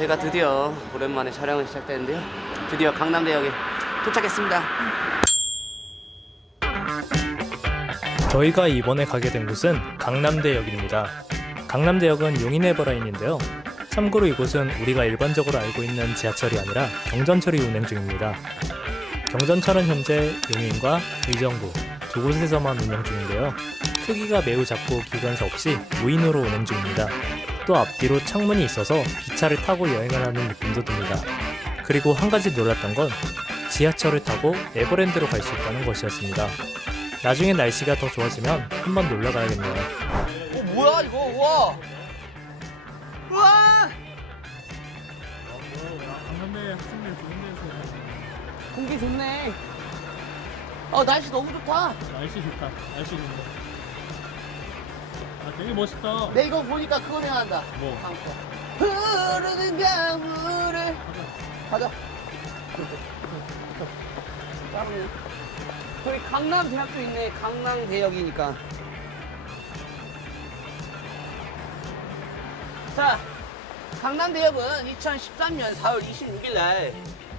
저희가 드디어 오랜만에 촬영을 시작되는데요. 드디어 강남대역에 도착했습니다. 저희가 이번에 가게 된 곳은 강남대역입니다. 강남대역은 용인에버라인인데요. 참고로 이곳은 우리가 일반적으로 알고 있는 지하철이 아니라 경전철이 운행 중입니다. 경전철은 현재 용인과 의정부 두 곳에서만 운영 중인데요. 크기가 매우 작고 기관사 없이 무인으로 운행 중입니다. 또 앞뒤로 창문이 있어서 기차를 타고 여행을 하는 느낌도 듭니다. 그리고 한 가지 놀랐던 건 지하철을 타고 에버랜드로 갈 수 있다는 것이었습니다. 나중에 날씨가 더 좋아지면 한번 놀러 가야겠네요. 어 뭐야 이거 우와 우와 공기 좋네. 어 날씨 너무 좋다. 날씨 좋다. 날씨 좋네. 아 되게 멋있다. 내 이거 보니까 그거 생각난다. 뭐? 흐르는 강물을 가자. 저기 강남대학도 있네. 강남대역이니까. 자, 강남대역은 2013년 4월 26일 날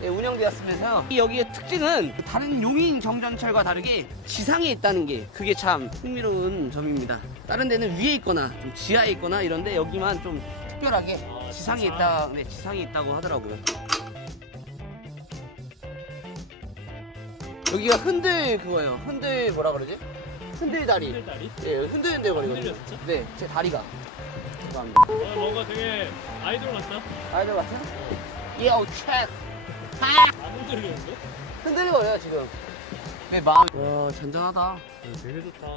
예, 운영되었으면서요. 이 여기의 특징은 다른 용인 경전철과 다르게 지상에 있다는 게 그게 참 흥미로운 점입니다. 다른 데는 위에 있거나 좀 지하에 있거나 이런데 여기만 좀 특별하게 지상에 있다, 네, 지상에 있다고 하더라고요. 여기가 흔들 그거예요. 흔들 뭐라 그러지? 흔들 다리. 다리? 예, 흔들흔들 거리거든요. 흔들렸었죠? 네, 제 다리가. 죄송합니다. 어, 뭔가 되게 아이돌 같다. 아이들 같아? 요, 책. 안 흔들리는데? 흔들거려요 지금. 내 마음. 와 잔잔하다. 되게 좋다.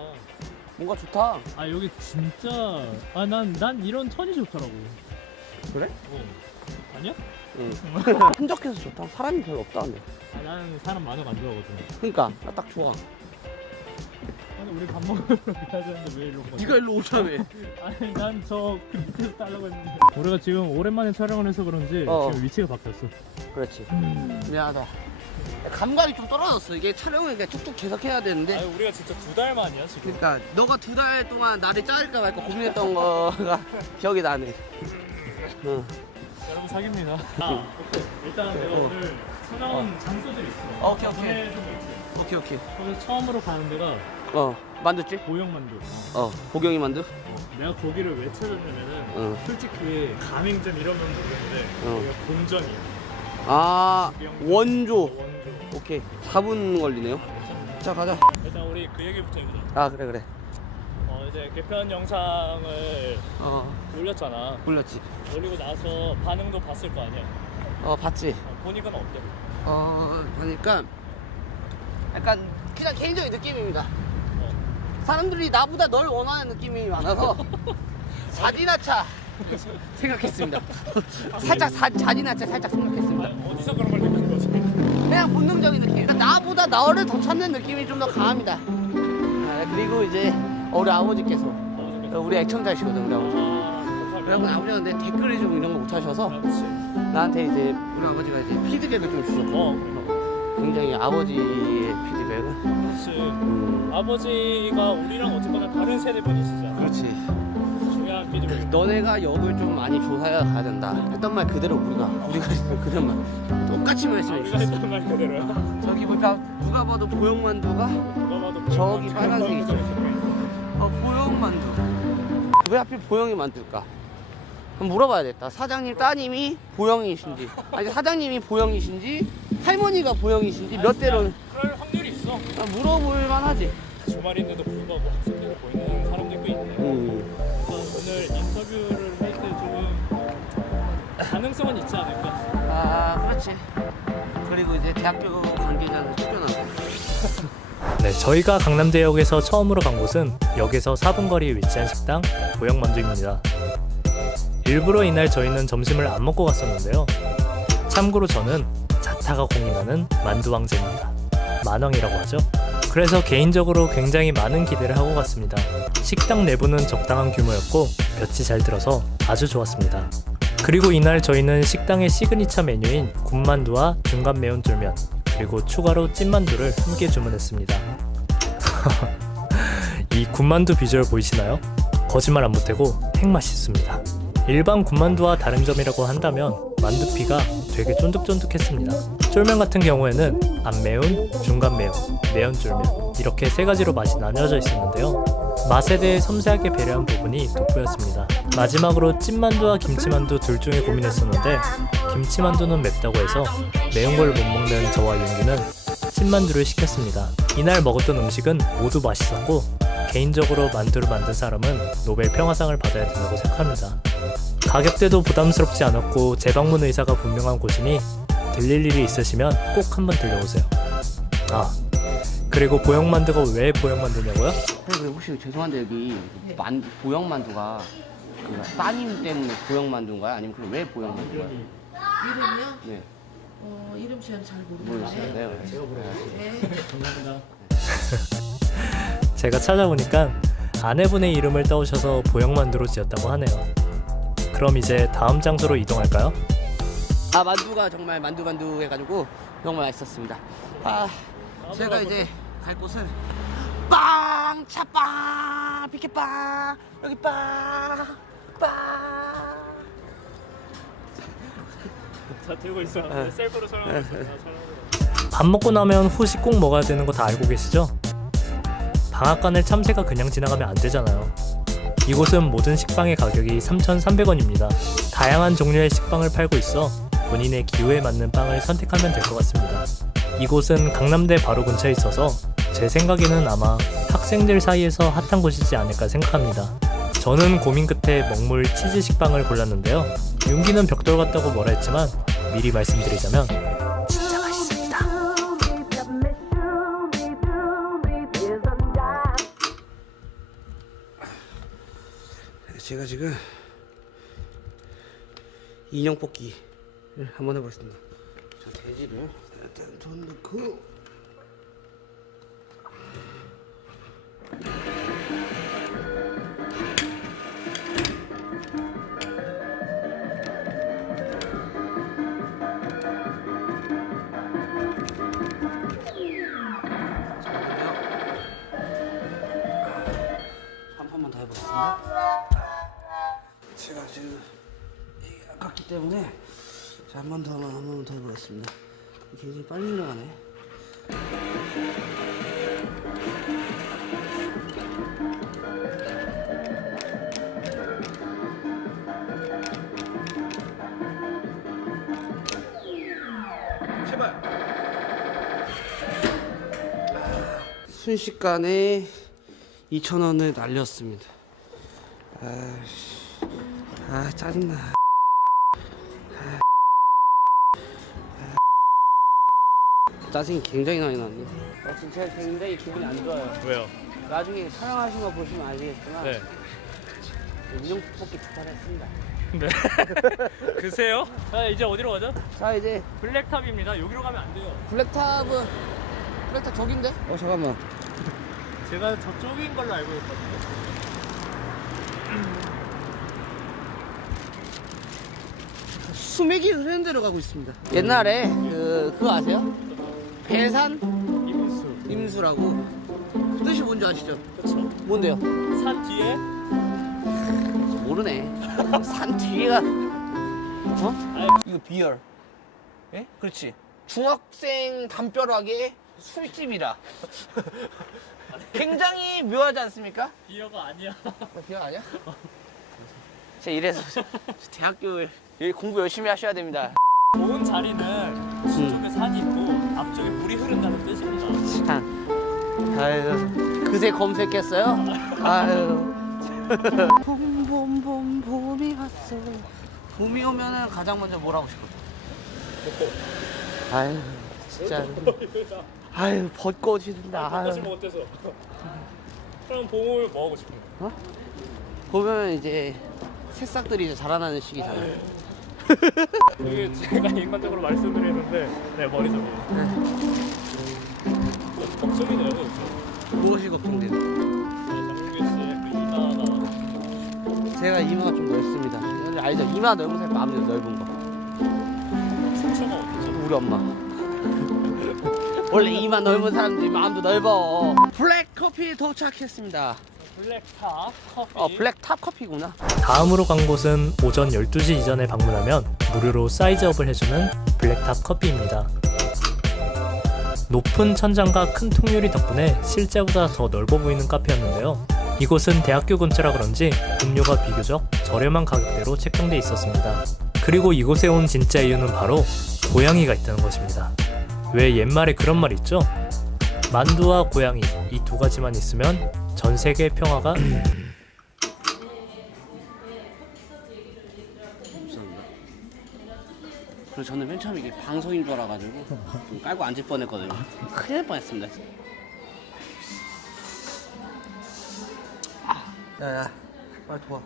뭔가 좋다. 아 여기 진짜 아 난 난 이런 턴이 좋더라고. 그래? 어. 아니야? 응. 한적해서 좋다. 사람이 별로 없다 근데. 아 나는 사람 많은 거안 좋아하거든. 그러니까 나 딱 좋아. 아니 우리 밥 먹으러 가야 되는데 왜 이러고? 네가 일로 오자며. 아니 난저그 밑에서 따려고 했는데 우리가 지금 오랜만에 촬영을 해서 그런지 어. 지금 위치가 바뀌었어 그렇지. 음. 미안하다. 감각이 좀 떨어졌어. 이게 촬영을 그냥 툭툭 계속해야 되는데. 아니 우리가 진짜 두 달 만이야 지금 그러니까 너가 두 달 동안 나를 자를까 말까 고민했던 거가 기억이 나네. 응. 여러분 사깁니다 아. 일단 내가 어. 오늘 찾아온 장소들이 있어 어, 오케이, 오케이. 보내준 거 있지 오케이 오케이. 거기서 처음으로 가는 데가 어 만두집? 보영만두 어 보경이 만두? 어, 내가 거기를 왜 찾았냐면은 어. 솔직히 가맹점 이러면 모르겠는데 어. 여기가 본점이야 아 원조. 원조 오케이 4분 걸리네요. 아, 괜찮네. 자 가자. 일단 우리 그 얘기부터 해보자 아 그래 그래. 어, 이제 개편 영상을 어 올렸잖아 몰랐지. 올리고 나서 반응도 봤을 거 아니야 어 봤지. 어, 보니까 어때? 어 보니까 약간 그냥 개인적인 느낌입니다. 어. 사람들이 나보다 널 원하는 느낌이 많아서 자디나차 생각했습니다. 살짝 사, 자디나차 살짝 생각했습니다. 아, 어디서 그런 걸 느낀 거지? 그냥 본능적인 느낌. 그러니까 나보다 너를 더 찾는 느낌이 좀 더 강합니다. 아, 그리고 이제 우리 아버지께서 어, 우리 애청자이시거든 우리 아버지. 아, 그래서 아버지가 근데 댓글이 좀 이런 거 못 하셔서 그렇지. 나한테 이제 우리 아버지가 이제 피드백을 좀 주셨고 어. 굉장히 아버지의 피드백 은 그렇지. 음, 아버지가 우리랑 어쨌거나 다른 세대 분이시잖아. 그렇지 중요한 피드백. 너네가 역을 좀 많이 조사해 가야 된다 했던 말 그대로 우리가 우리가 했던 그런 말 똑같이 아, 말씀해 우리가 주셨어 했던 말 그대로야. 저기 보니까 누가 봐도 보영만두가 누가 봐도 저기. 빨간색이. 어 보영만두 왜 하필 보영이 만들까 한번 물어봐야겠다 사장님 따님이 보영이신지 아니 사장님이 보영이신지 할머니가 보영이신지 몇 대로 그럴 확률이 있어. 물어볼 만 하지 주말인데도 불구하고 학생들을 보이는 사람들도 있네. 음. 그래서 오늘 인터뷰를 할때좀 가능성은 있지 않을까? 아 그렇지 그리고 이제 대학교 관계자는 출연하고 네, 저희가 강남대역에서 처음으로 간 곳은 역에서 4분 거리에 위치한 식당 보영만두입니다. 일부러 이날 저희는 점심을 안 먹고 갔었는데요. 참고로 저는 자타가 공인하는 만두 왕제입니다. 만왕이라고 하죠. 그래서 개인적으로 굉장히 많은 기대를 하고 갔습니다. 식당 내부는 적당한 규모였고 볕이 잘 들어서 아주 좋았습니다. 그리고 이날 저희는 식당의 시그니처 메뉴인 군만두와 중간 매운 쫄면 그리고 추가로 찐만두를 함께 주문했습니다. 이 군만두 비주얼 보이시나요? 거짓말 안 못하고 핵 맛있습니다. 일반 군만두와 다른 점이라고 한다면 만두피가 되게 쫀득쫀득했습니다. 쫄면 같은 경우에는 안 매운, 중간 매운, 매운 쫄면 이렇게 세 가지로 맛이 나뉘어져 있었는데요. 맛에 대해 섬세하게 배려한 부분이 돋보였습니다. 마지막으로 찐만두와 김치만두 둘 중에 고민했었는데 김치만두는 맵다고 해서 매운 걸 못 먹는 저와 윤기는 찐만두를 시켰습니다. 이날 먹었던 음식은 모두 맛있었고 개인적으로 만두를 만든 사람은 노벨 평화상을 받아야 된다고 생각합니다. 가격대도 부담스럽지 않았고 재방문 의사가 분명한 곳이니 들릴 일이 있으시면 꼭 한번 들려오세요. 아 그리고 보형만두가 왜 보형만두냐고요? 선생님 혹시 죄송한데 여기 만 보형만두가 그 따님 때문에 보형만두인가요? 아니면 그럼 왜 보형만두인가요? 이름이요? 네 어, 이름 저는 잘 모르겠어요. 모르는데. 네, 제가 모르겠어요. 네. 제가 찾아보니까 아내분의 이름을 떠오셔서 보형만두로 지었다고 하네요. 그럼 이제 다음 장소로 이동할까요? 아 만두가 정말 만두 만두 해가지고 정말 맛있었습니다. 아 제가 이제 갈 곳은 빵 차빵 피켓빵 여기 빵 빵. 자 들고 있어. 셀프로 촬영하고 있어. 밥 먹고 나면 후식 꼭 먹어야 되는 거 다 알고 계시죠? 방앗간을 참새가 그냥 지나가면 안 되잖아요. 이곳은 모든 식빵의 가격이 3,300원입니다. 다양한 종류의 식빵을 팔고 있어 본인의 기호에 맞는 빵을 선택하면 될 것 같습니다. 이곳은 강남대 바로 근처에 있어서 제 생각에는 아마 학생들 사이에서 핫한 곳이지 않을까 생각합니다. 저는 고민 끝에 먹물 치즈 식빵을 골랐는데요. 윤기는 벽돌 같다고 뭐라 했지만 미리 말씀드리자면 제가 지금 인형 뽑기를 한번 해보겠습니다. 자, 돼지를 일단 돈 넣고 한 판만 더 해보겠습니다. 제가 지금 이게 아깝기 때문에 자, 한번 더, 한번 더 해보겠습니다. 굉장히 빨리 늘어가네. 제발. 순식간에 2,000원을 날렸습니다. 아씨. 아 짜증나 아. 짜증이 굉장히 많이 나네 아, 진짜 굉장히 기분이 안 좋아요 왜요? 나중에 촬영하신 거 보시면 알겠지만 네. 인형 뽑기 부탁했습니다 네. 그세요? 자 이제 어디로 가죠? 자 이제 블랙탑입니다. 여기로 가면 안 돼요. 블랙탑은 블랙탑 저긴데? 어 잠깐만 제가 저쪽인 걸로 알고 있거든요. 수맥이 흐르는 데로 가고 있습니다 옛날에 그 그거 아세요? 배산 이문수. 임수라고 그 뜻이 뭔지 아시죠? 그렇죠. 뭔데요? 산 뒤에 모르네. 산 뒤에가 어? 이거 비열. 예? 그렇지. 중학생 담벼락에 술집이라. 굉장히 묘하지 않습니까? 비어가 아니야. 비열 아니야? 제가 이래서 대학교 여기 공부 열심히 하셔야 됩니다. 좋은 자리는 뒤쪽에 산이 있고 앞쪽에 물이 흐른다는 뜻입니다. 참. 아유, 그새 검색했어요? 아유. 봄봄봄 봄이 왔어. 봄이 오면은 가장 먼저 뭘 하고 싶어? 아유, 진짜. 아유, 벚꽃이 든다. 아유. 어때서? 그럼 봄을 뭐 하고 싶은 거? 보면 이제 새싹들이 이제 자라나는 시기잖아요. 이게 제가 인간적으로 말씀드리는데 네 머리점이에요. 걱정이네요. 그렇죠? 무엇이 걱정돼요? 씨의 그 제가 이마가 좀 넓습니다. 알죠? 이마 넓은 사람 마음대로 넓은 거. 상처가 어디죠? 우리 엄마. 원래 이마 넓은 사람들이 마음도 넓어. 블랙 커피 도착했습니다. 블랙탑 커피. 어 블랙 탑 커피구나. 다음으로 간 곳은 오전 12시 이전에 방문하면 무료로 사이즈업을 해주는 블랙탑 커피입니다. 높은 천장과 큰 통유리 덕분에 실제보다 더 넓어 보이는 카페였는데요. 이곳은 대학교 근처라 그런지 음료가 비교적 저렴한 가격대로 책정돼 있었습니다. 그리고 이곳에 온 진짜 이유는 바로 고양이가 있다는 것입니다. 왜 옛말에 그런 말 있죠? 만두와 고양이 이 두 가지만 있으면 전 세계 평화가. 그래서 저는 맨 처음에 이게 방송인 줄 알아가지고 좀 깔고 앉을 뻔했거든요. 큰일 날 뻔했습니다. 야야, 빨리 도와.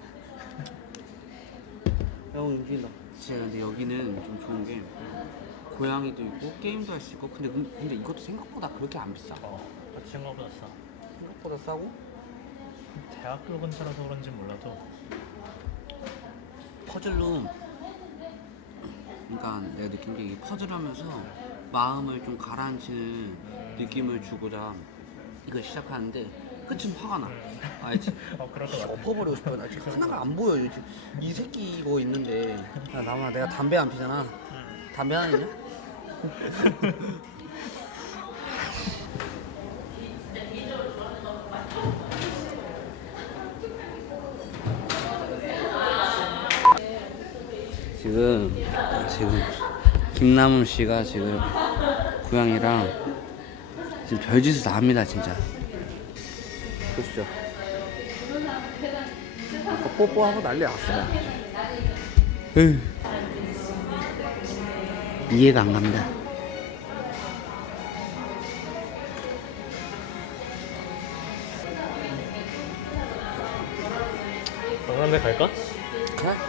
형 움직인다. 진짜 근데 여기는 좀 좋은 게 고양이도 있고 게임도 할 수 있고 근데 근데 이것도 생각보다 그렇게 안 비싸. 어, 생각보다 싸. 생각보다 싸고 대학교 근처라서 그런지 몰라도 퍼즐로 그러니까 내가 느낀 게 이 퍼즐하면서 마음을 좀 가라앉히는 느낌을 주고자 이걸 시작하는데 끝은 화가 나 알지? 어 그럴 것 같아. 엎어버리고 싶어 나 지금 하나가 안 보여 지금 이 새끼 이거 있는데 야 나만 내가 담배 안 피잖아 담배 하나 있냐? 지금 지금 김남훈 씨가 지금 고양이랑 지금 별짓을 다 합니다 진짜. 보시죠. 아까 뽀뽀하고 난리 났어요. 으. 이해가 안 갑니다. 강남에 갈까? 가.